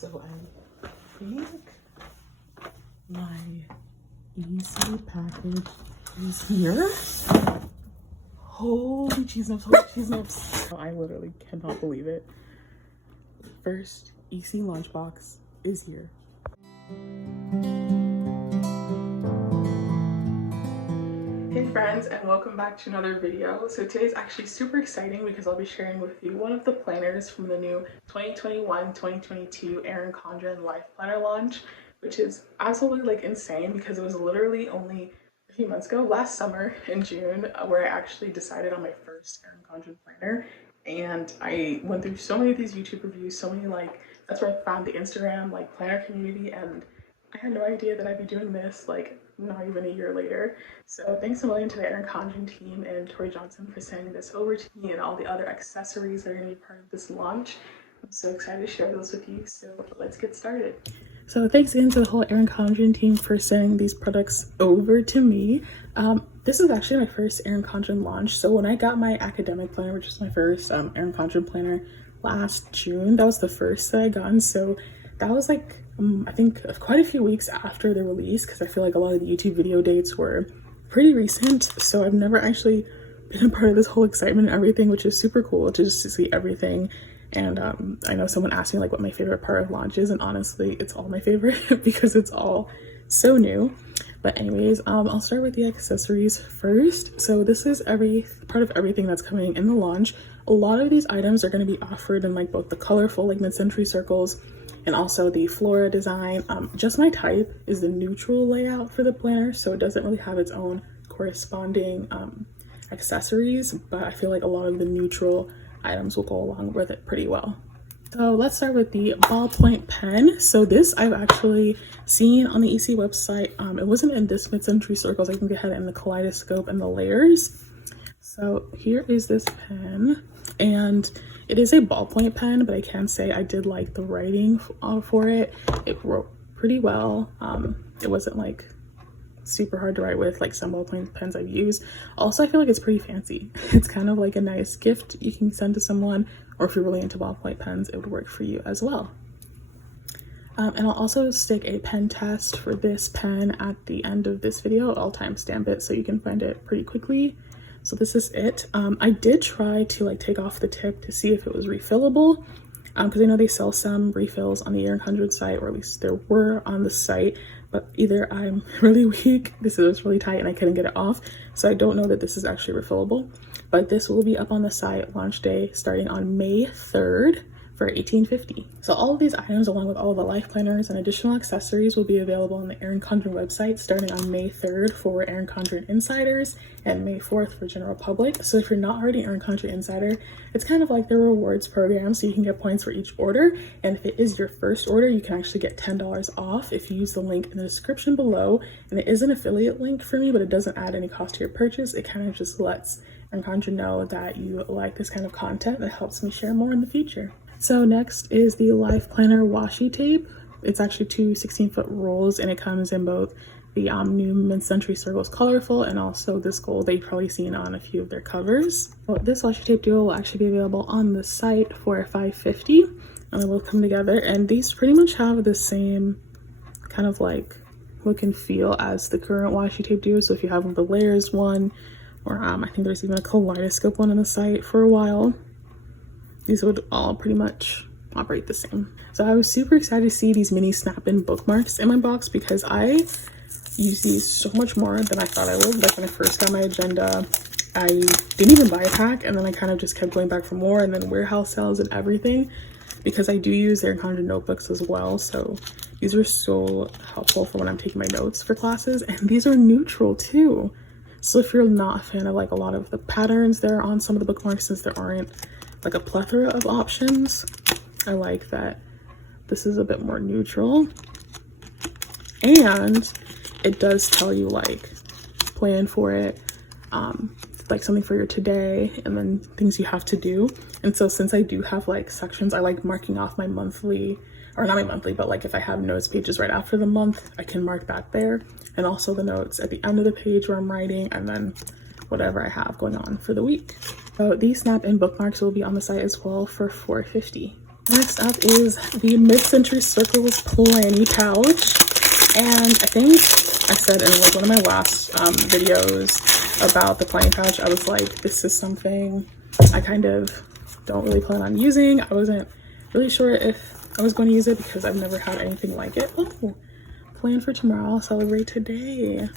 So I think my easy package is here. Holy cheese nips, holy cheese nips. I literally cannot believe it. First EC lunchbox is here. Hey friends, and welcome back to another video. So today's actually super exciting because I'll be sharing with you one of the planners from the new 2021-2022 ERIN CONDREN Life Planner launch, which is absolutely like insane because it was literally only a few months ago, last summer in June, where I actually decided on my first ERIN CONDREN planner. And I went through so many of these YouTube reviews, so many that's where I found the Instagram planner community, and I had no idea that I'd be doing this not even a year later. So thanks a million to the ERIN CONDREN team and Tori Johnson for sending this over to me and all the other accessories that are going to be part of this launch. I'm so excited to share those with you, so let's get started. So thanks again to the whole ERIN CONDREN team for sending these products over to me. This is actually my first ERIN CONDREN launch. So when I got my academic planner, which is my first ERIN CONDREN planner last June, that was the first that I got. So that was I think quite a few weeks after the release, because I feel like a lot of the YouTube video dates were pretty recent. So I've never actually been a part of this whole excitement and everything, which is super cool to just to see everything. And I know someone asked me what my favorite part of launch is, and honestly, it's all my favorite because it's all so new. But anyways, I'll start with the accessories first. So this is part of everything that's coming in the launch. A lot of these items are going to be offered in both the colorful mid-century circles and also the flora design. Just my type is the neutral layout for the planner, so it doesn't really have its own corresponding accessories, but I feel like a lot of the neutral items will go along with it pretty well. So let's start with the ballpoint pen. So this I've actually seen on the EC website. It wasn't in this mid-century circles. I think they had it in the kaleidoscope and the layers. So here is this pen, and it is a ballpoint pen, but I can say I did like the writing for it. It wrote pretty well. It wasn't super hard to write with like some ballpoint pens I've used. Also, I feel like it's pretty fancy. It's kind of like a nice gift you can send to someone, or if you're really into ballpoint pens, it would work for you as well. And I'll also stick a pen test for this pen at the end of this video. I'll timestamp it so you can find it pretty quickly. So this is it. I did try to take off the tip to see if it was refillable, because I know they sell some refills on the ERIN CONDREN site, or at least there were on the site, but either I'm really weak, this is really tight and I couldn't get it off, so I don't know that this is actually refillable. But this will be up on the site launch day starting on May 3rd for $18.50. So all of these items, along with all of the life planners and additional accessories, will be available on the ERIN CONDREN website starting on May 3rd for ERIN CONDREN insiders and May 4th for general public. So if you're not already ERIN CONDREN insider, it's kind of like the rewards program, so you can get points for each order. And if it is your first order, you can actually get $10 off if you use the link in the description below. And it is an affiliate link for me, but it doesn't add any cost to your purchase. It kind of just lets ERIN CONDREN know that you like this kind of content. That helps me share more in the future. So next is the Life Planner washi tape. It's actually two 16-foot rolls, and it comes in both the new mid-century circles colorful and also this gold that you've probably seen on a few of their covers. So this washi tape duo will actually be available on the site for $5.50, and they will come together. And these pretty much have the same kind of look and feel as the current washi tape duo. So if you have the layers one, or I think there's even a kaleidoscope one on the site for a while, these would all pretty much operate the same. So I was super excited to see these mini snap-in bookmarks in my box because I use these so much more than I thought I would. When I first got my agenda, I didn't even buy a pack, and then I kind of just kept going back for more, and then warehouse sales and everything, because I do use their CONDREN notebooks as well. So these are so helpful for when I'm taking my notes for classes, and these are neutral too. So if you're not a fan of a lot of the patterns there on some of the bookmarks, since there aren't a plethora of options, I like that this is a bit more neutral, and it does tell you plan for it, something for your today, and then things you have to do. And so since I do have sections, I like marking off my monthly, or not my monthly, but if I have notes pages right after the month, I can mark that there, and also the notes at the end of the page where I'm writing, and then whatever I have going on for the week. So these snap-in bookmarks will be on the site as well for $4.50. Next up is the Mid-Century Circles Planny Pouch. And I think I said in like one of my last videos about the planny pouch, I was like, this is something I kind of don't really plan on using. I wasn't really sure if I was going to use it because I've never had anything like it. Oh, plan for tomorrow, celebrate today.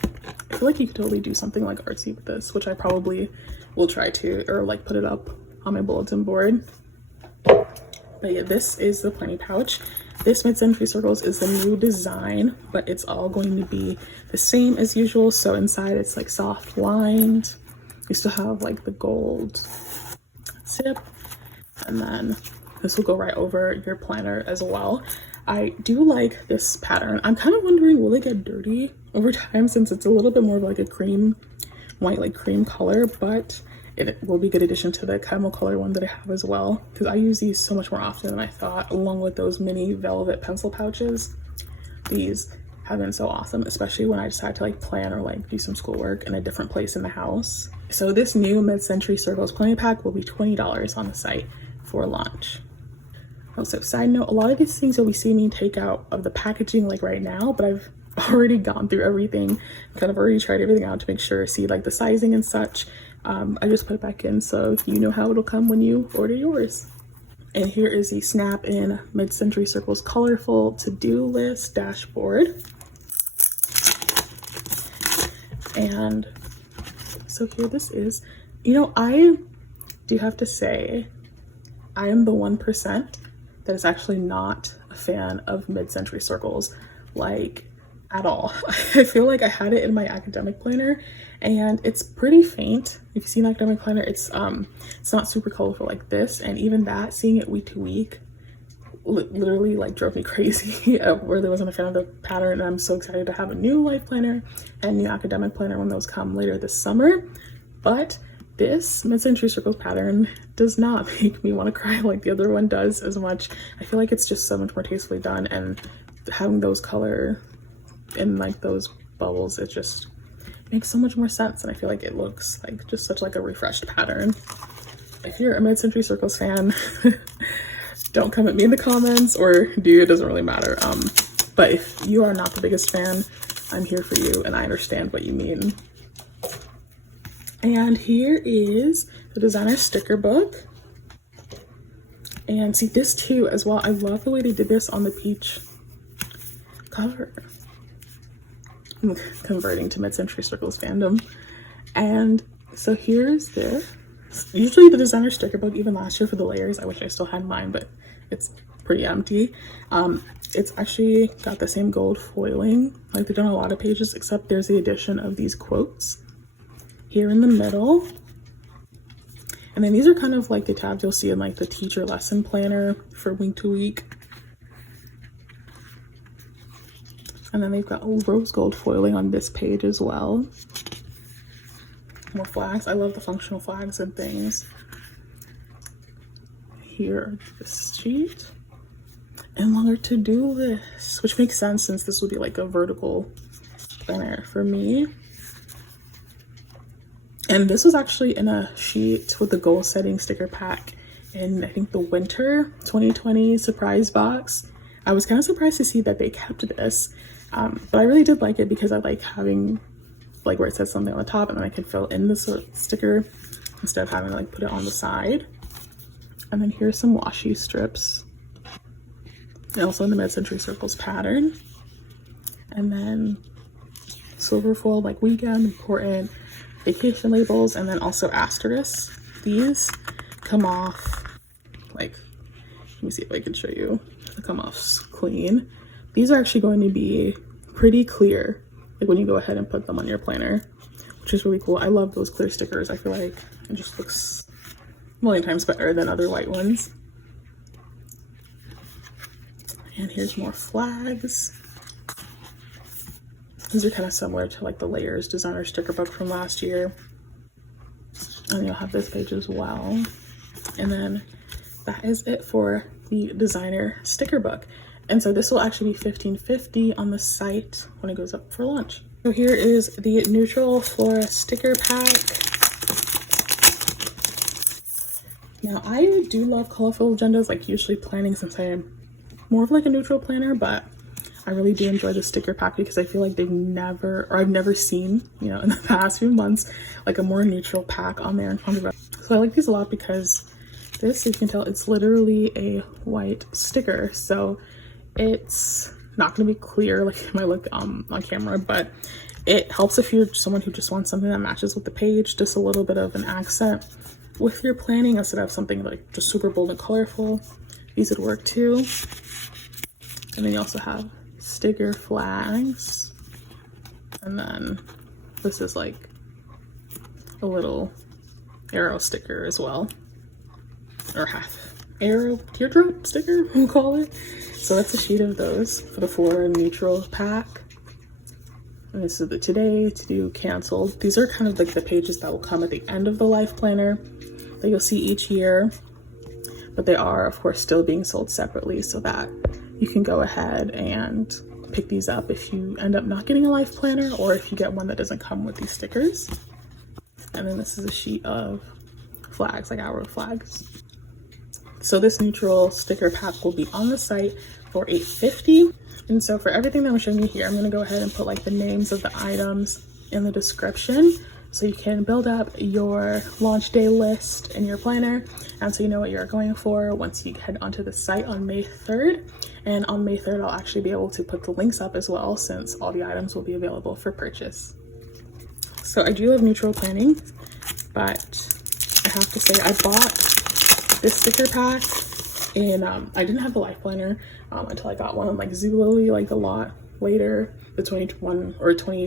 I feel like you could totally do something like artsy with this, which I probably will try to, or like put it up on my bulletin board. But yeah, this is the planny pouch. This Mid-Century Circles is the new design, but it's all going to be the same as usual. So inside it's like soft lined. You still have like the gold zip, and then this will go right over your planner as well. I do like this pattern. I'm kind of wondering, will it get dirty over time since it's a little bit more of like a cream, white, like cream color, but it will be a good addition to the camel color one that I have as well, because I use these so much more often than I thought, along with those mini velvet pencil pouches. These have been so awesome, especially when I decide to like plan or like do some schoolwork in a different place in the house. So this new Mid-Century Circles planning pack will be $20 on the site for launch. Also, side note, a lot of these things you'll be seeing me take out of the packaging like right now, but I've already gone through everything, kind of already tried everything out to make sure, see like the sizing and such. I just put it back in so you know how it'll come when you order yours. And here is the Snap In Mid-Century Circles Colorful To-Do List Dashboard. And so here this is. You know, I do have to say, I am the 1% that is actually not a fan of Mid-Century Circles, like at all. I feel like I had it in my academic planner and it's pretty faint. If you see an academic planner, it's not super colorful like this, and even that, seeing it week to week literally like drove me crazy. I really wasn't a fan of the pattern, and I'm so excited to have a new life planner and new academic planner when those come later this summer. But this Mid-Century Circles pattern does not make me want to cry like the other one does as much. I feel like it's just so much more tastefully done, and having those color in like those bubbles, it just makes so much more sense, and I feel like it looks like just such like a refreshed pattern. If you're a Mid-Century Circles fan, don't come at me in the comments, or do, it doesn't really matter. But if you are not the biggest fan, I'm here for you and I understand what you mean. And here is the designer sticker book. And see, this too as well, I love the way they did this on the peach cover. I'm converting to Mid-Century Circles fandom. And so here's this. Usually the designer sticker book, even last year for the layers, I wish I still had mine, but it's pretty empty. It's actually got the same gold foiling like they've done a lot of pages, except there's the addition of these quotes here in the middle. And then these are kind of like the tabs you'll see in like the teacher lesson planner for week to week. And then they've got rose gold foiling on this page as well. More flags. I love the functional flags and things. Here, this sheet. And longer to-do list, which makes sense since this would be like a vertical planner for me. And this was actually in a sheet with the goal setting sticker pack in, I think, the winter 2020 surprise box. I was kind of surprised to see that they kept this. But I really did like it because I like having like where it says something on the top and then I can fill in the sticker instead of having to like put it on the side. And then here's some washi strips, and also in the Mid-Century Circles pattern. And then silver foil, like weekend, important, vacation labels, and then also asterisks. These come off like, let me see if I can show you. They come off clean. These are actually going to be pretty clear, like when you go ahead and put them on your planner, which is really cool. I love those clear stickers. I feel like it just looks a million times better than other white ones. And here's more flags. These are kind of similar to like the layers designer sticker book from last year. And you'll have this page as well. And then that is it for the designer sticker book. And so this will actually be $15.50 on the site when it goes up for launch. So here is the Neutral Flora sticker pack. Now, I do love colorful agendas, like usually planning, since I am more of like a neutral planner, but I really do enjoy the sticker pack because I feel like I've never seen, you know, in the past few months, like a more neutral pack on there. So I like these a lot because this, you can tell, it's literally a white sticker. So it's not going to be clear like it might look on camera, but it helps if you're someone who just wants something that matches with the page, just a little bit of an accent with your planning instead of something like just super bold and colorful. These would work too. And then you also have sticker flags, and then this is like a little arrow sticker as well, or half arrow teardrop sticker, we'll call it. So that's a sheet of those for the 4 neutral pack. And this is the today, to do, canceled. These are kind of like the pages that will come at the end of the life planner that you'll see each year, but they are of course still being sold separately, so that you can go ahead and pick these up if you end up not getting a life planner, or if you get one that doesn't come with these stickers. And then this is a sheet of flags, like our flags. So this neutral sticker pack will be on the site for $8.50. And so for everything that I'm showing you here, I'm going to go ahead and put like the names of the items in the description, so you can build up your launch day list in your planner, and so you know what you're going for once you head onto the site on May 3rd. And on May 3rd, I'll actually be able to put the links up as well, since all the items will be available for purchase. So I do love neutral planning, but I have to say I bought this sticker pack in, I didn't have the life planner until I got one on like Zulily, like a lot later, the 20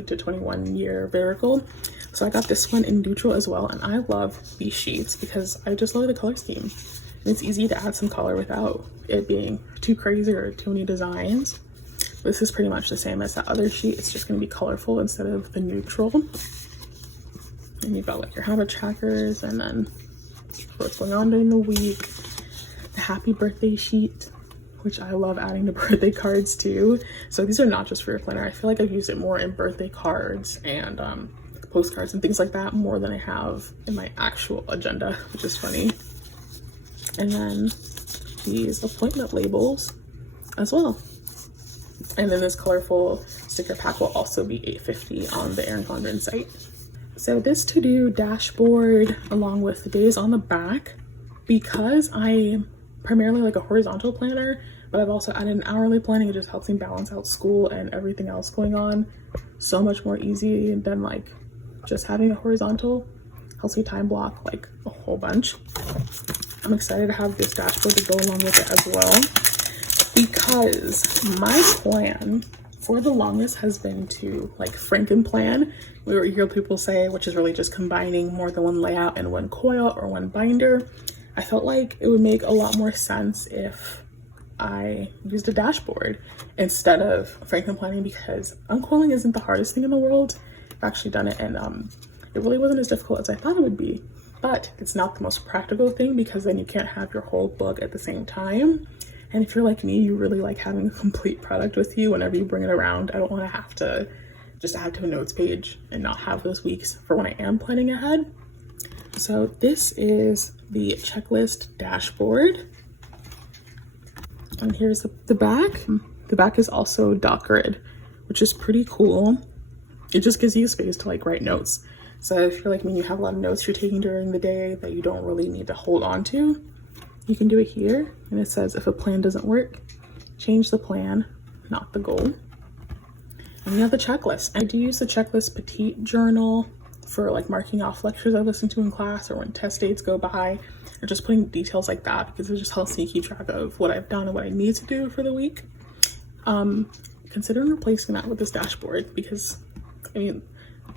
to 21 year vertical. So I got this one in neutral as well, and I love these sheets because I just love the color scheme. And it's easy to add some color without it being too crazy or too many designs. This is pretty much the same as that other sheet. It's just going to be colorful instead of the neutral. And you've got like your habit trackers, and then what's going on during the week, the happy birthday sheet, which I love adding to birthday cards too. So these are not just for your planner. I feel like I've used it more in birthday cards and postcards and things like that more than I have in my actual agenda, which is funny. And then these appointment labels as well. And then this colorful sticker pack will also be $8.50 on the ERIN CONDREN site. So this to-do dashboard, along with the days on the back, because I'm primarily like a horizontal planner, but I've also added an hourly planning. It just helps me balance out school and everything else going on so much more easy than like just having a horizontal. Helps me time block like a whole bunch. I'm excited to have this dashboard to go along with it as well, because my plan for the longest has been to like Frankenplan. We hear people say, which is really just combining more than one layout and one coil or one binder. I felt like it would make a lot more sense if I used a dashboard instead of Frankenplanning, because uncoiling isn't the hardest thing in the world. I've actually done it, and it really wasn't as difficult as I thought it would be, but it's not the most practical thing, because then you can't have your whole book at the same time. And if you're like me, you really like having a complete product with you whenever you bring it around. I don't want to have to just add to a notes page and not have those weeks for when I am planning ahead. So this is the checklist dashboard. And here's the back. The back is also dot grid, which is pretty cool. It just gives you space to like write notes. So if you're like me, you have a lot of notes you're taking during the day that you don't really need to hold on to, you can do it here. And it says, if a plan doesn't work, change the plan, not the goal. And you have the checklist. I do use the checklist petite journal for like marking off lectures I listened to in class, or when test dates go by, or just putting details like that, because it just helps me keep track of what I've done and what I need to do for the week. Considering replacing that with this dashboard, because I mean,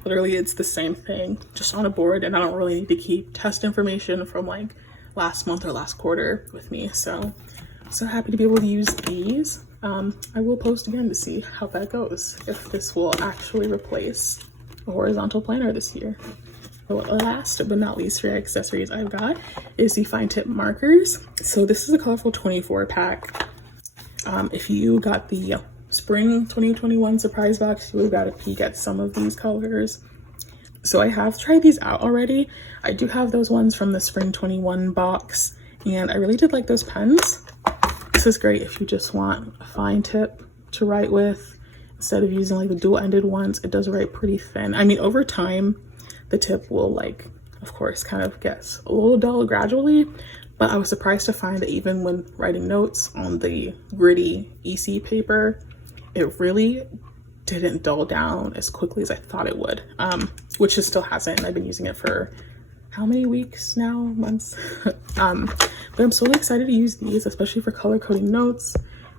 literally it's the same thing, just on a board, and I don't really need to keep test information from like last month or last quarter with me. So happy to be able to use these. I will post again to see how that goes, if this will actually replace a horizontal planner this year. Last but not least, for accessories I've got is the fine tip markers. So this is a colorful 24 pack. If you got the spring 2021 surprise box, you would have got a peek at some of these colors. So I have tried these out already. I do have those ones from the spring 21 box, and I really did like those pens. This is great if you just want a fine tip to write with instead of using like the dual-ended ones. It does write pretty thin. I mean, over time the tip will, like, of course, kind of gets a little dull gradually, but I was surprised to find that even when writing notes on the gritty EC paper, it really didn't dull down as quickly as I thought it would, which it still hasn't. I've been using it for how many weeks now? Months? But I'm so excited to use these, especially for color coding notes,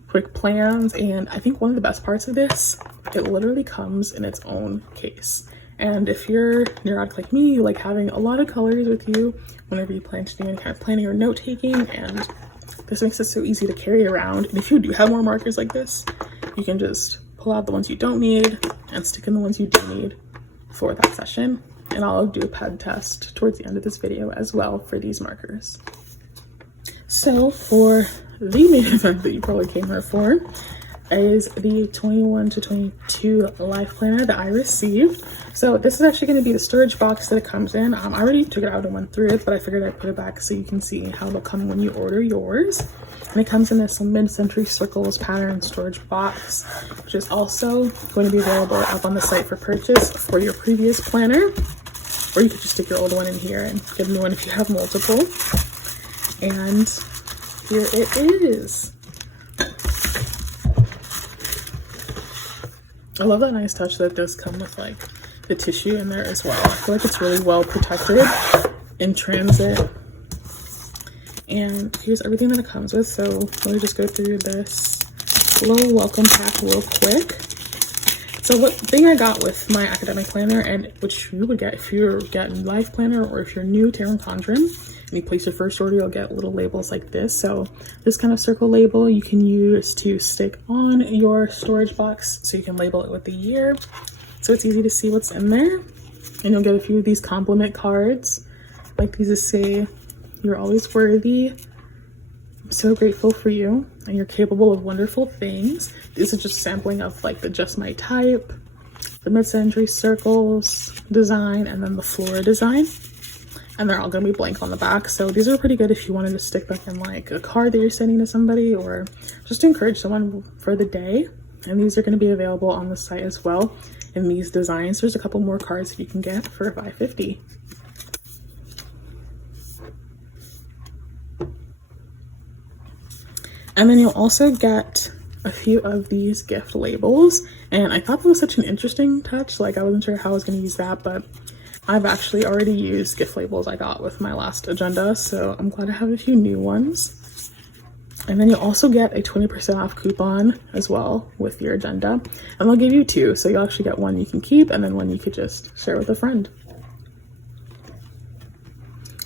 quick plans. And I think one of the best parts of this, it literally comes in its own case. And if you're neurotic like me, you like having a lot of colors with you whenever you plan to do any kind of planning or note taking, and this makes it so easy to carry around. And if you do have more markers like this, you can just pull out the ones you don't need and stick in the ones you do need for that session. And I'll do a pen test towards the end of this video as well for these markers. So for the main event that you probably came here for is the 21 to 22 life planner that I received. So this is actually going to be the storage box that it comes in. I already took it out and went through it, but I figured I'd put it back so you can see how it'll come when you order yours. And it comes in this mid-century circles pattern storage box, which is also going to be available up on the site for purchase for your previous planner, or you could just stick your old one in here and get a new one if you have multiple. And here it is. I love that nice touch that it does come with like the tissue in there as well. I feel like it's really well protected in transit. And here's everything that it comes with. So let me just go through this little welcome pack real quick. So what thing I got with my academic planner, and which you would get if you're getting life planner or if you're new to ERIN CONDREN, and you place your first order, you'll get little labels like this. So this kind of circle label you can use to stick on your storage box so you can label it with the year. So it's easy to see what's in there. And you'll get a few of these compliment cards, like these that say, "You're always worthy. I'm so grateful for you, and you're capable of wonderful things." This is just sampling of like the Just My Type, the mid-century circles design, and then the flora design. And they're all gonna be blank on the back. So these are pretty good if you wanted to stick back in like a card that you're sending to somebody, or just to encourage someone for the day. And these are gonna be available on the site as well in these designs. There's a couple more cards that you can get for $5.50. And then you'll also get a few of these gift labels. And I thought that was such an interesting touch. Like, I wasn't sure how I was going to use that, but I've actually already used gift labels I got with my last agenda. So I'm glad I have a few new ones. And then you'll also get a 20% off coupon as well with your agenda. And they'll give you two. So you'll actually get one you can keep and then one you could just share with a friend.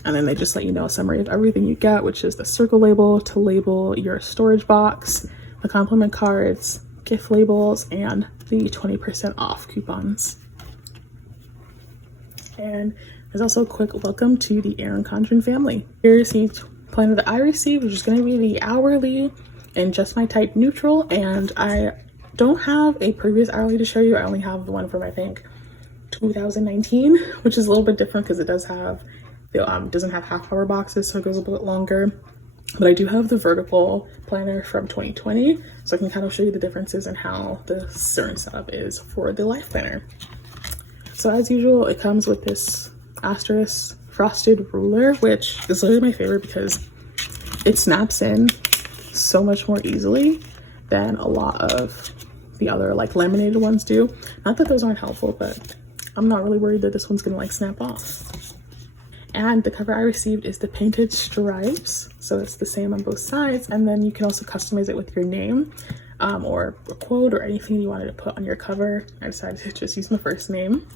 And then they just let you know a summary of everything you get, which is the circle label to label your storage box, the compliment cards, gift labels, and the 20% off coupons. And there's also a quick welcome to the ERIN CONDREN family. Here's the planner that I received, which is going to be the hourly and Just My Type neutral. And I don't have a previous hourly to show you. I only have the one from, I think, 2019, which is a little bit different because it does have doesn't have half hour boxes, so it goes a bit longer. But I do have the vertical planner from 2020, so I can kind of show you the differences in how the certain setup is for the life planner. So as usual, it comes with this asterisk frosted ruler, which is literally my favorite because it snaps in so much more easily than a lot of the other like laminated ones do. Not that those aren't helpful, but I'm not really worried that this one's gonna like snap off. And the cover I received is the painted stripes, so it's the same on both sides. And then you can also customize it with your name or a quote or anything you wanted to put on your cover. I decided to just use my first name.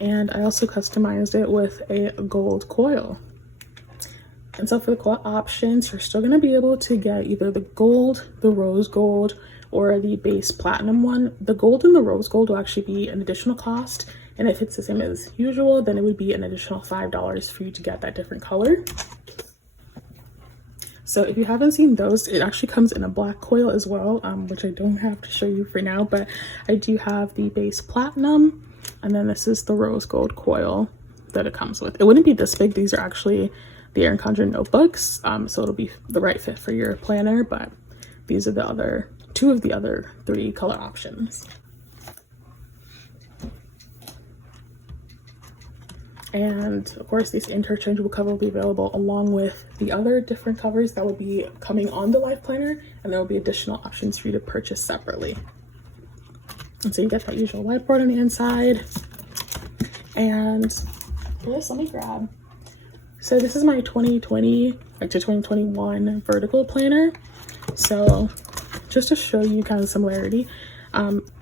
And I also customized it with a gold coil. And so for the coil options, you're still going to be able to get either the gold, the rose gold, or the base platinum one. The gold and the rose gold will actually be an additional cost. And if it's the same as usual, then it would be an additional $5 for you to get that different color. So if you haven't seen those, it actually comes in a black coil as well, which I don't have to show you for now, but I do have the base platinum And then this is the rose gold coil that it comes with. It wouldn't be this big. These are actually the ERIN CONDREN notebooks, so it'll be the right fit for your planner, but these are the other two of the other 3 color options. And of course, this interchangeable cover will be available along with the other different covers that will be coming on the Life Planner, and there will be additional options for you to purchase separately. And so you get that usual whiteboard on the inside. And this, let me grab. So this is my 2020 like to 2021 vertical planner. So just to show you kind of similarity,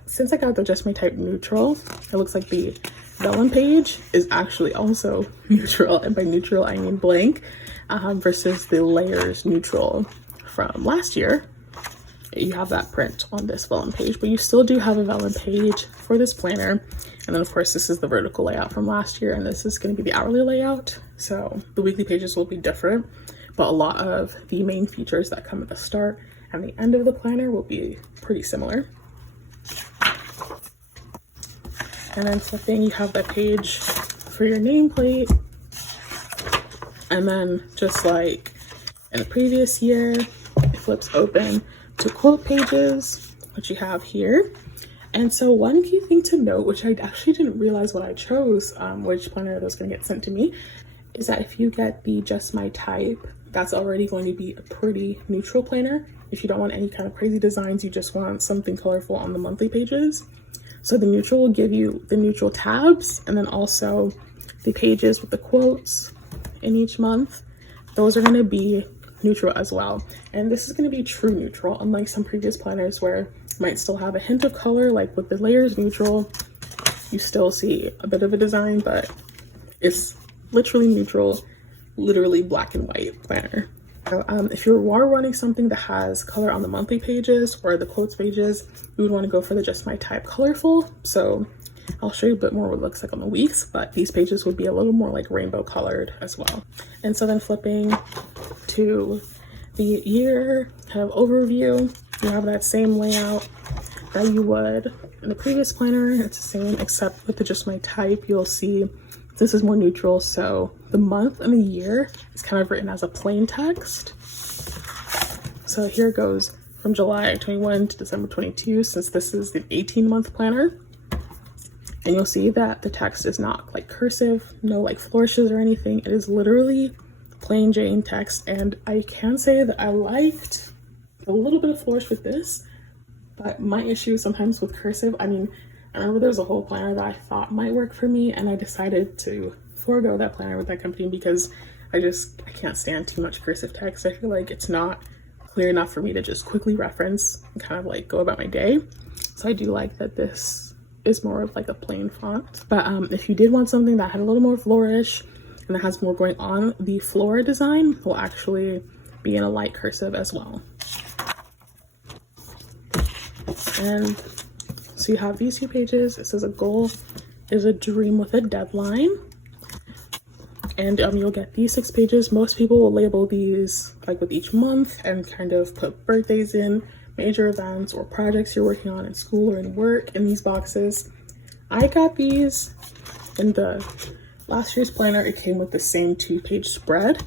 since I got the Just My Type neutral, it looks like the vellum page is actually also neutral, and by neutral I mean blank, versus the layers neutral from last year. You have that print on this vellum page, but you still do have a vellum page for this planner. And then of course this is the vertical layout from last year, and this is going to be the hourly layout, so the weekly pages will be different, but a lot of the main features that come at the start and the end of the planner will be pretty similar. And then flipping, you have that page for your nameplate. And then just like in the previous year, it flips open to quote pages, which you have here. And so one key thing to note, which I actually didn't realize when I chose which planner that was going to get sent to me, is that if you get the Just My Type, that's already going to be a pretty neutral planner. If you don't want any kind of crazy designs, you just want something colorful on the monthly pages. So the neutral will give you the neutral tabs, and then also the pages with the quotes in each month. Those are going to be neutral as well. And this is going to be true neutral, unlike some previous planners where you might still have a hint of color. Like with the layers neutral, you still see a bit of a design, but it's literally neutral, literally black and white planner. So, if you are running something that has color on the monthly pages or the quotes pages, you would want to go for the Just My Type colorful. So I'll show you a bit more what it looks like on the weeks, but these pages would be a little more like rainbow colored as well. And so then flipping to the year kind of overview, you have that same layout that you would in the previous planner. It's the same, except with the Just My Type, you'll see this is more neutral. So the month and the year is kind of written as a plain text. So here goes from July 21 to December 22, since this is the 18-month planner. And you'll see that the text is not like cursive, no like flourishes or anything. It is literally plain Jane text. And I can say that I liked a little bit of flourish with this, but my issue sometimes with cursive, I mean, I remember there was a whole planner that I thought might work for me, and I decided to forego that planner with that company because I can't stand too much cursive text. I feel like it's not clear enough for me to just quickly reference and kind of like go about my day. So I do like that this is more of like a plain font. But if you did want something that had a little more flourish and that has more going on, the floor design will actually be in a light cursive as well. And so you have these 2 pages. It says a goal is a dream with a deadline. And you'll get these 6 pages. Most people will label these like with each month and kind of put birthdays in, major events or projects you're working on in school or in work in these boxes. I got these in the last year's planner. It came with the same 2-page spread,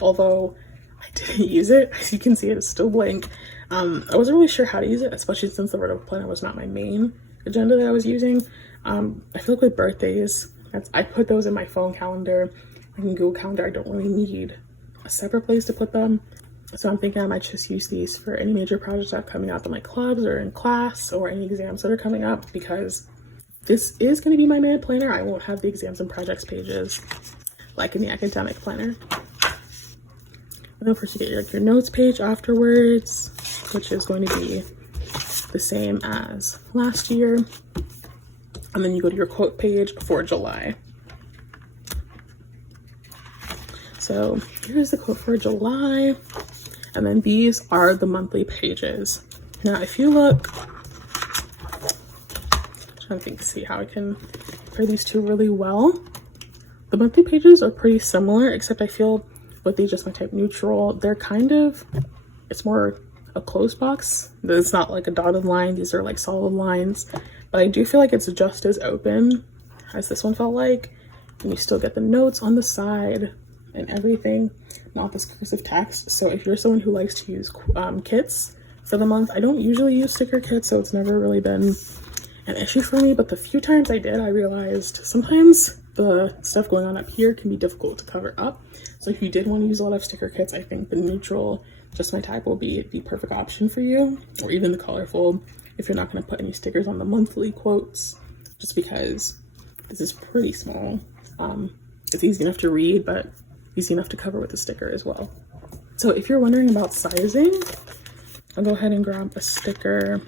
although I didn't use it. As you can see, it is still blank. I wasn't really sure how to use it, especially since the vertical planner was not my main agenda that I was using. I feel like with birthdays, I put those in my phone calendar, like in Google Calendar. I don't really need a separate place to put them. So I'm thinking I might just use these for any major projects that are coming up in my clubs or in class or any exams that are coming up, because this is going to be my main planner. I won't have the exams and projects pages like in the academic planner. And then of course you get your notes page afterwards, which is going to be the same as last year. And then you go to your quote page for July. So here's the quote for July. And then these are the monthly pages. Now, if you look, I'm trying to think, see how I can compare these two really well. The monthly pages are pretty similar, except I feel with the Just My Type neutral, they're kind of, it's more a closed box. It's not like a dotted line, these are like solid lines, but I do feel like it's just as open as this one felt like, and you still get the notes on the side and everything, not this cursive text. So if you're someone who likes to use kits for the month, I don't usually use sticker kits, so it's never really been an issue for me, but the few times I did, I realized sometimes the stuff going on up here can be difficult to cover up. So if you did want to use a lot of sticker kits, I think the neutral, just my type, will be the perfect option for you, or even the colorful if you're not going to put any stickers on the monthly quotes, just because this is pretty small. It's easy enough to read, but easy enough to cover with a sticker as well. So if you're wondering about sizing, I'll go ahead and grab a sticker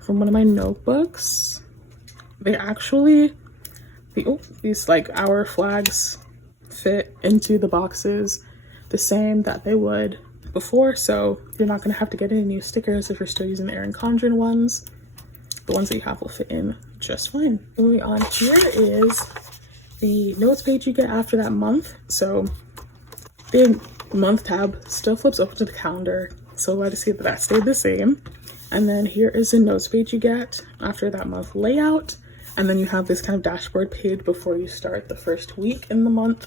from one of my notebooks. They actually, these like our flags fit into the boxes the same that they would before, so you're not going to have to get any new stickers if you're still using the ERIN CONDREN ones. The ones that you have will fit in just fine. Moving on, here is the notes page you get after that month. So the month tab still flips open to the calendar, so glad to see that that stayed the same. And then here is the notes page you get after that month layout, and then you have this kind of dashboard page before you start the first week in the month.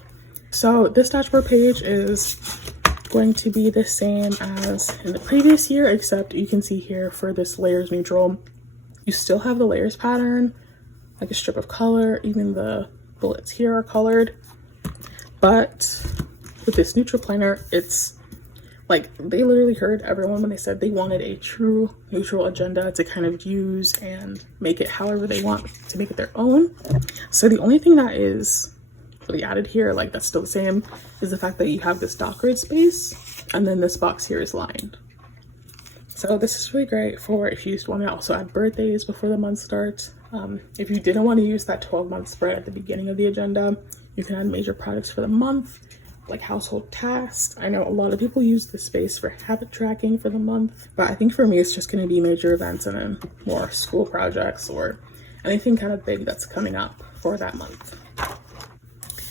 So this dashboard page is going to be the same as in the previous year, except you can see here for this layers neutral, you still have the layers pattern, like a strip of color, even the bullets here are colored. But with this neutral planner, it's like they literally heard everyone when they said they wanted a true neutral agenda to kind of use and make it however they want, to make it their own. So the only thing that is really added here, like that's still the same, is the fact that you have this dot grid space, and then this box here is lined. So this is really great for if you just want to also add birthdays before the month starts. If you didn't want to use that 12-month spread at the beginning of the agenda, you can add major projects for the month, like household tasks. I know a lot of people use this space for habit tracking for the month, but I think for me it's just going to be major events and then more school projects or anything kind of big that's coming up for that month.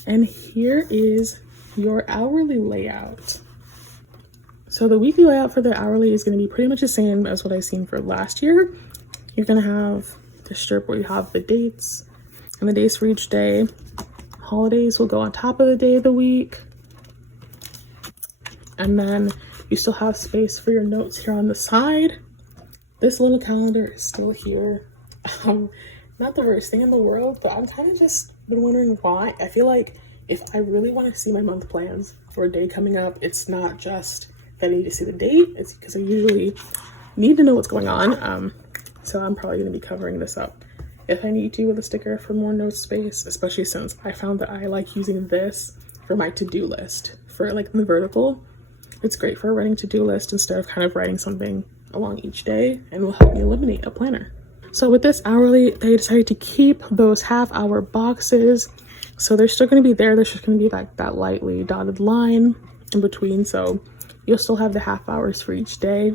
And here is your hourly layout. So the weekly layout for the hourly is going to be pretty much the same as what I've seen for last year. You're going to have the strip where you have the dates and the days for each day. Holidays will go on top of the day of the week. And then you still have space for your notes here on the side. This little calendar is still here. Not the worst thing in the world, but I'm kind of just been wondering why. I feel like if I really want to see my month plans for a day coming up, it's not just that I need to see the date, it's because I usually need to know what's going on. So I'm probably going to be covering this up if I need to with a sticker for more note space, especially since I found that I like using this for my to-do list. For like the vertical, it's great for a running to-do list instead of kind of writing something along each day, and will help me eliminate a planner. So with this hourly, they decided to keep those half-hour boxes. So they're still going to be there. There's just going to be like that lightly dotted line in between. So you'll still have the half hours for each day.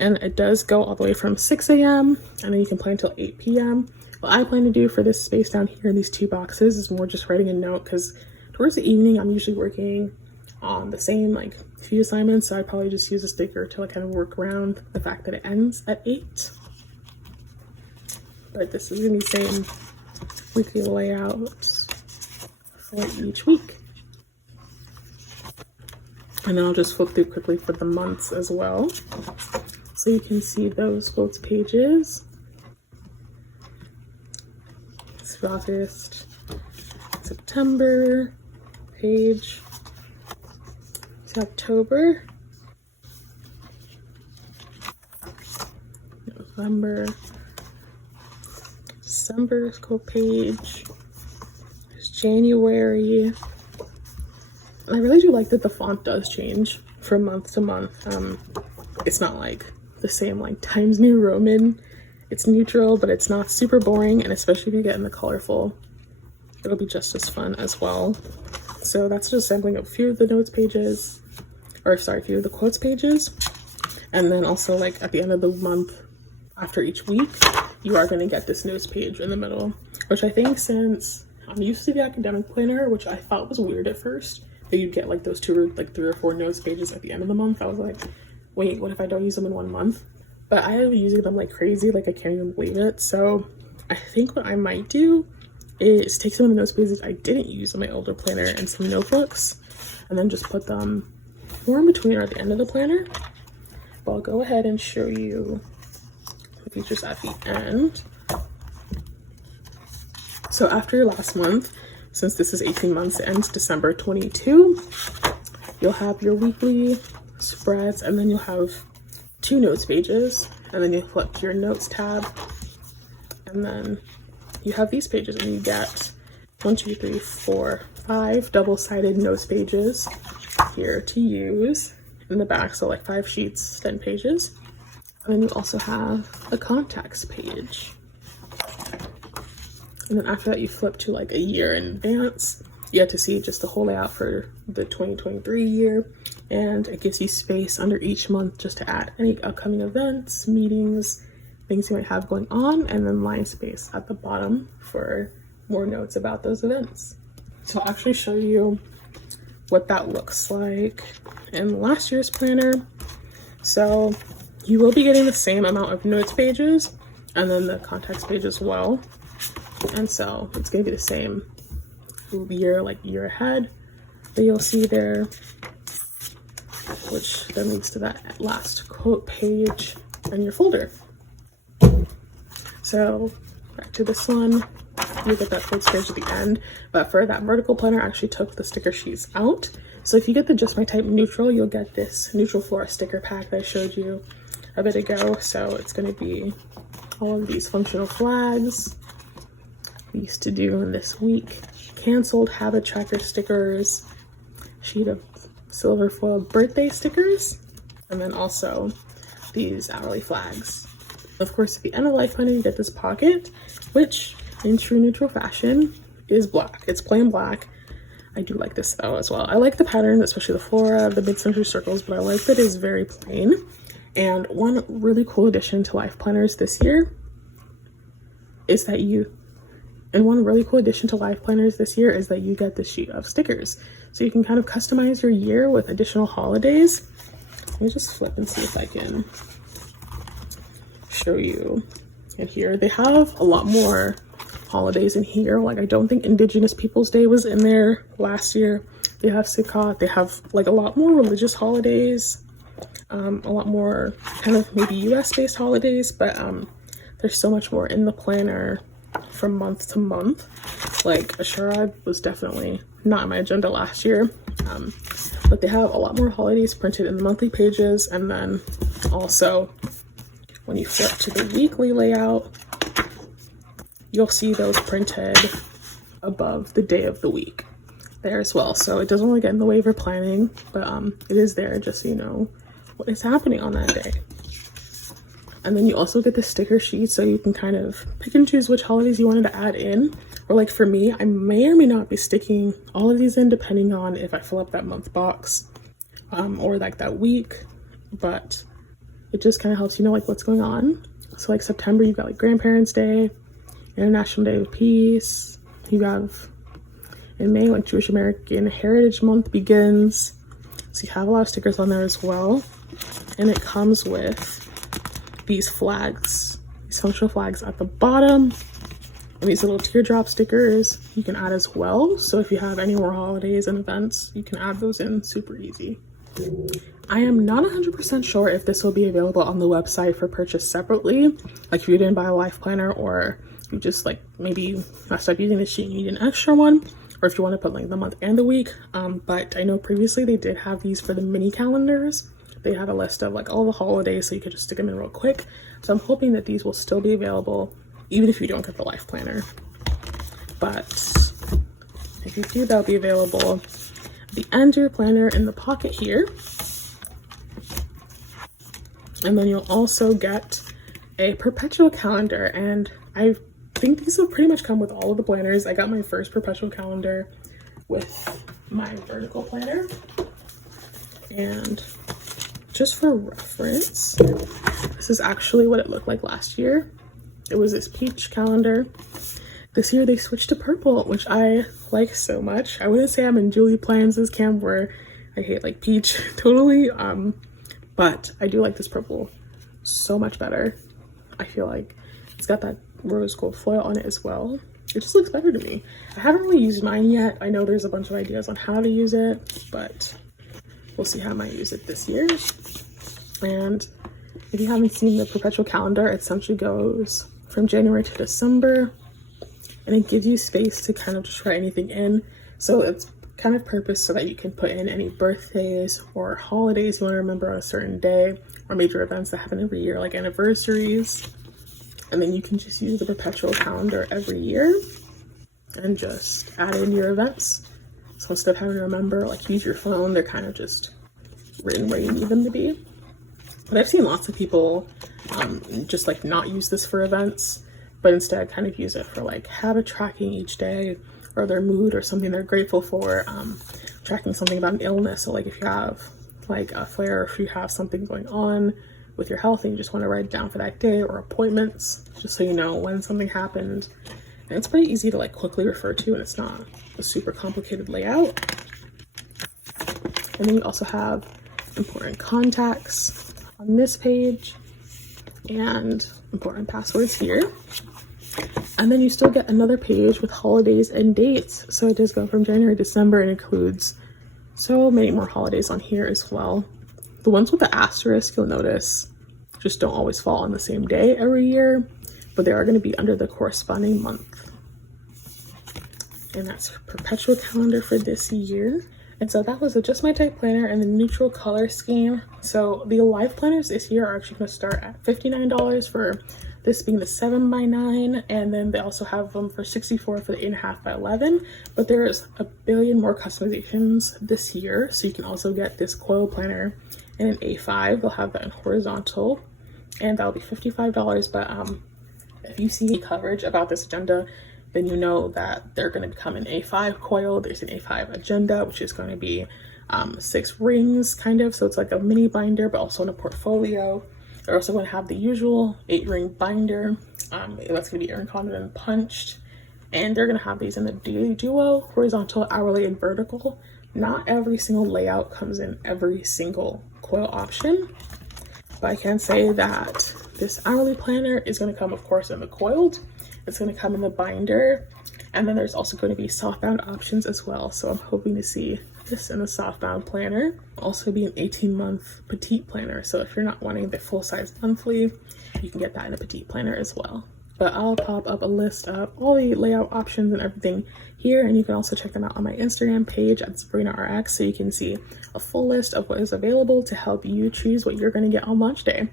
And it does go all the way from 6 a.m. and then you can play until 8 p.m. What I plan to do for this space down here in these two boxes is more just writing a note, because towards the evening, I'm usually working on the same like few assignments. So I probably just use a sticker to like kind of work around the fact that it ends at 8. But this is going to be the same weekly layout for each week. And then I'll just flip through quickly for the months as well, so you can see those both pages. It's August, September page, it's October, November, December school page, there's January. I really do like that the font does change from month to month. It's not like the same like Times New Roman. It's neutral, but it's not super boring, and especially if you get in the colorful, it'll be just as fun as well. So that's just sampling a few of the notes pages, or sorry, a few of the quotes pages. And then also like at the end of the month, after each week, you are going to get this notes page in the middle, which I think, since I'm used to the academic planner, which I thought was weird at first, that you'd get like those two, like 3 or 4 notes pages at the end of the month. I was like, wait, what if I don't use them in 1 month? But I have been using them like crazy, like I can't even believe it. So I think what I might do is take some of the notes pages I didn't use in my older planner and some notebooks, and then just put them more in between or at the end of the planner. But I'll go ahead and show you the features at the end. So after your last month, since this is 18 months, it ends December 22, you'll have your weekly spreads, and then you'll have 2 notes pages, and then you flip to your notes tab, and then you have these pages, and you get 1, 2, 3, 4, 5 double-sided notes pages here to use in the back, so like 5 sheets, 10 pages. And then you also have a contacts page. And then after that, you flip to like a year in advance. You get to see just the whole layout for the 2023 year, and it gives you space under each month just to add any upcoming events, meetings, things you might have going on, and then line space at the bottom for more notes about those events. So I'll actually show you what that looks like in last year's planner. So you will be getting the same amount of notes pages and then the contacts page as well. And so it's going to be the same year, like year ahead, that you'll see there, which then leads to that last quote page in your folder. So back to this one, you get that quotes page at the end, but for that vertical planner, I actually took the sticker sheets out. So if you get the Just My Type neutral, you'll get this neutral flora sticker pack that I showed you a bit ago. So it's going to be all of these functional flags, these to do in this week, canceled habit tracker stickers, sheet of silver foil birthday stickers, and then also these hourly flags. Of course, at the end of Life Planner, you get this pocket, which in true neutral fashion is black. It's plain black. I do like this though as well. I like the pattern, especially the flora, the mid-century circles, but I like that it's very plain. And one really cool addition to Life Planners this year is that you get this sheet of stickers. So you can kind of customize your year with additional holidays. Let me just flip and see if I can show you in here. They have a lot more holidays in here. Like I don't think Indigenous Peoples Day was in there last year. They have Sukkot. They have like a lot more religious holidays, a lot more kind of maybe US based holidays, but there's so much more in the planner from month to month. Like Ashura was definitely not on my agenda last year, but they have a lot more holidays printed in the monthly pages. And then also when you flip to the weekly layout, you'll see those printed above the day of the week there as well. So it doesn't really get in the way of your planning, but it is there just so you know what is happening on that day. And then you also get the sticker sheet, so you can kind of pick and choose which holidays you wanted to add in. Or like for me, I may or may not be sticking all of these in depending on if I fill up that month box or like that week, but it just kind of helps you know like what's going on. So like September, you've got like Grandparents' Day, International Day of Peace. You have in May, like Jewish American Heritage Month begins. So you have a lot of stickers on there as well. And it comes with these flags, these functional flags at the bottom, and these little teardrop stickers you can add as well. So if you have any more holidays and events, you can add those in super easy. I am not 100% sure if this will be available on the website for purchase separately. Like if you didn't buy a Life Planner, or you just like maybe you messed up using the sheet and you need an extra one, or if you want to put like the month and the week. But I know previously they did have these for the mini calendars. They had a list of like all the holidays, so you could just stick them in real quick. So I'm hoping that these will still be available even if you don't get the Life Planner. But if you do, that'll be available at the end of your planner in the pocket here. And then you'll also get a perpetual calendar, and I think these will pretty much come with all of the planners. I got my first perpetual calendar with my vertical planner, and just for reference, this is actually what it looked like last year. It was this peach calendar. This year they switched to purple, which I like so much. I wouldn't say I'm in Julie Plans' camp where I hate like peach totally, but I do like this purple so much better. I feel like it's got that rose gold foil on it as well. It just looks better to me. I haven't really used mine yet. I know there's a bunch of ideas on how to use it, but we'll see how I might use it this year. And if you haven't seen the perpetual calendar, it essentially goes from January to December, and it gives you space to kind of just write anything in. So it's kind of purpose so that you can put in any birthdays or holidays you want to remember on a certain day, or major events that happen every year, like anniversaries. And then you can just use the perpetual calendar every year and just add in your events. So instead of having to remember, like, use your phone, they're kind of just written where you need them to be. But I've seen lots of people just like not use this for events, but instead kind of use it for like habit tracking each day, or their mood, or something they're grateful for, tracking something about an illness. So like if you have like a flare, or if you have something going on with your health and you just want to write it down for that day, or appointments, just so you know when something happened. And it's pretty easy to like quickly refer to, and it's not a super complicated layout. And then you also have important contacts on this page and important passwords here. And then you still get another page with holidays and dates. So it does go from January to December, and includes so many more holidays on here as well. The ones with the asterisk, you'll notice, just don't always fall on the same day every year, but they are going to be under the corresponding month. And that's perpetual calendar for this year. And so that was a Just My Type planner and the neutral color scheme. So the life planners this year are actually going to start at $59 for this being the 7x9, and then they also have them for $64 for the 8.5x11. But there's a billion more customizations this year, so you can also get this coil planner in an A5. They'll have that in horizontal, and that'll be $55. But if you see coverage about this agenda, then you know that they're going to become an A5 coil. There's an A5 agenda, which is going to be 6 rings kind of, so it's like a mini binder, but also in a portfolio. They're also going to have the usual 8-ring binder. That's going to be ERIN CONDREN punched, and they're going to have these in the daily duo, horizontal, hourly, and vertical. Not every single layout comes in every single coil option, but I can say that this hourly planner is going to come, of course, in the coiled. It's going to come in the binder, and then there's also going to be softbound options as well. So I'm hoping to see this in the softbound planner. Also be an 18-month petite planner. So if you're not wanting the full-size monthly, you can get that in a petite planner as well. But I'll pop up a list of all the layout options and everything here, and you can also check them out on my Instagram page at ZabrinaRx, so you can see a full list of what is available to help you choose what you're going to get on launch day.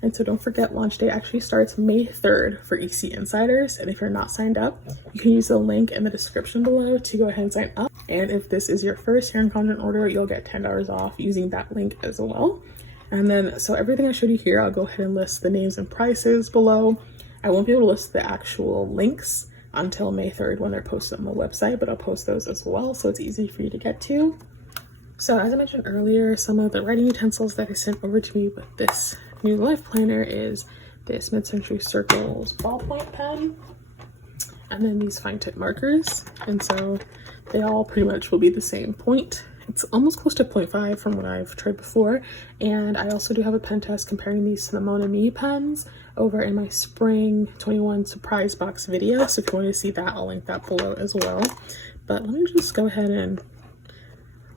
And so don't forget, launch day actually starts May 3rd for EC Insiders. And if you're not signed up, you can use the link in the description below to go ahead and sign up. And if this is your first ERIN CONDREN order, you'll get $10 off using that link as well. And then, so everything I showed you here, I'll go ahead and list the names and prices below. I won't be able to list the actual links until May 3rd when they're posted on the website, but I'll post those as well, so it's easy for you to get to. So as I mentioned earlier, some of the writing utensils that I sent over to me with this new life planner is this Mid-Century Circles ballpoint pen, and then these fine tip markers. And so they all pretty much will be the same point. It's almost close to 0.5 from what I've tried before. And I also do have a pen test comparing these to the Mon Ami pens over in my spring 21 surprise box video. So if you want to see that, I'll link that below as well. But let me just go ahead and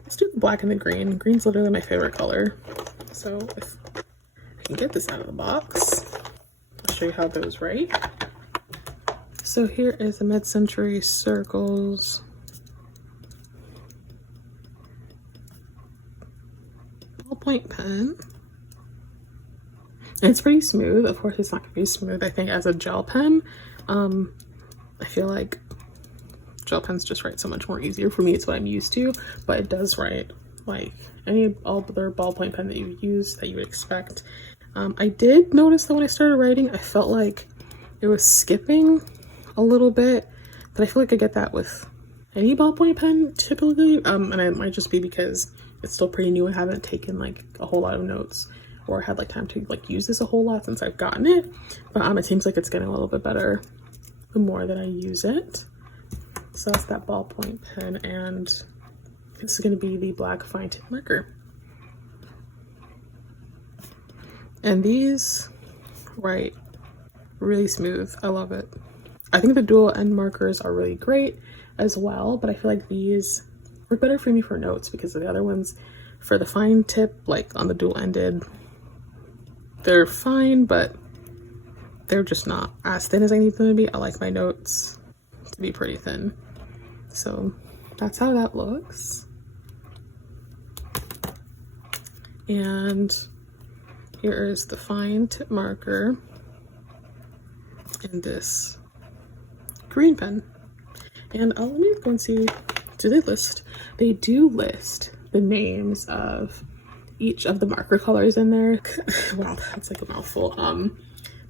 let's do the black and the green. Green's literally my favorite color. So if I can get this out of the box, I'll show you how it goes right. So here is the Mid-Century Circles ballpoint pen. And it's pretty smooth. Of course, it's not going to be smooth, I think, as a gel pen. I feel like gel pens just write so much more easier for me. It's what I'm used to, but it does write like any other ballpoint pen that you use that you would expect. I did notice that when I started writing, I felt like it was skipping a little bit, but I feel like I get that with any ballpoint pen typically, and it might just be because it's still pretty new. I haven't taken like a whole lot of notes or had like time to like use this a whole lot since I've gotten it, but it seems like it's getting a little bit better the more that I use it. So that's that ballpoint pen, and this is going to be the black fine tip marker. And these write really smooth. I love it. I think the dual end markers are really great as well, but I feel like these work better for me for notes because the other ones for the fine tip, like on the dual ended, they're fine, but they're just not as thin as I need them to be. I like my notes to be pretty thin. So that's how that looks. And here is the fine tip marker in this green pen. And let me go and see, do they list? They do list the names of each of the marker colors in there. Wow, that's like a mouthful.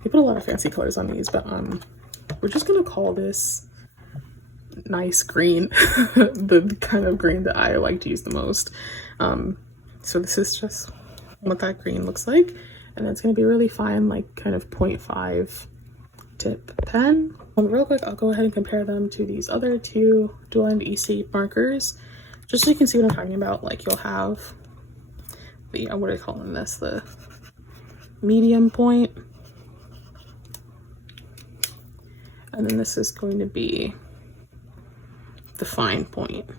They put a lot of fancy colors on these, but we're just gonna call this nice green, the kind of green that I like to use the most. So this is just what that green looks like, and it's gonna be really fine, like kind of 0.5 tip pen. Real quick, I'll go ahead and compare them to these other two dual end EC markers, just so you can see what I'm talking about. Like you'll have the, what are they calling this? The medium point. And then this is going to be the fine point.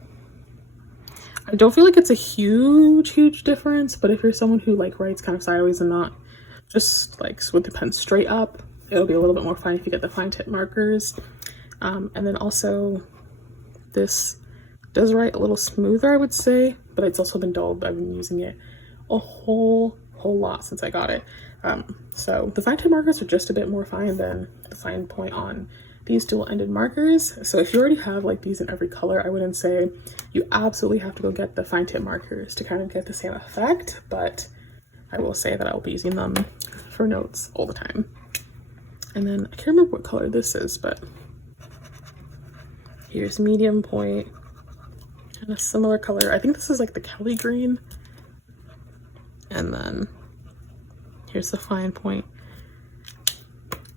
I don't feel like it's a huge difference, but if you're someone who like writes kind of sideways and not just like with the pen straight up, it'll be a little bit more fine if you get the fine tip markers. And then also this does write a little smoother, I would say, but it's also been dulled. I've been using it a whole lot since I got it. So the fine tip markers are just a bit more fine than the fine point on these dual ended markers. So if you already have like these in every color, I wouldn't say you absolutely have to go get the fine tip markers to kind of get the same effect, but I will say that I'll be using them for notes all the time. And then I can't remember what color this is, but here's medium point and a similar color. I think this is like the Kelly green. And then here's the fine point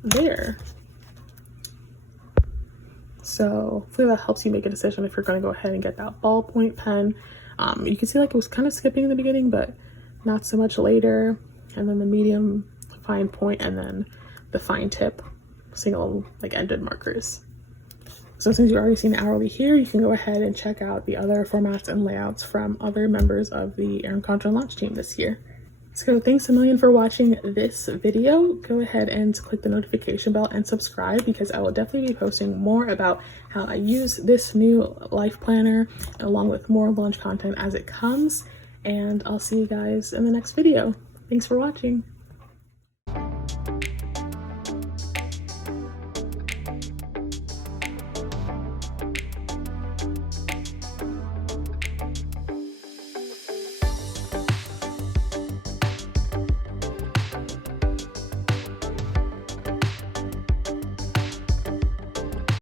there. So hopefully that helps you make a decision if you're going to go ahead and get that ballpoint pen. You can see like it was kind of skipping in the beginning, but not so much later. And then the medium fine point, and then the fine tip single like ended markers. So since you've already seen hourly here, you can go ahead and check out the other formats and layouts from other members of the ERIN CONDREN launch team this year. So thanks a million for watching this video. Go ahead and click the notification bell and subscribe, because I will definitely be posting more about how I use this new life planner along with more launch content as it comes. And I'll see you guys in the next video. Thanks for watching.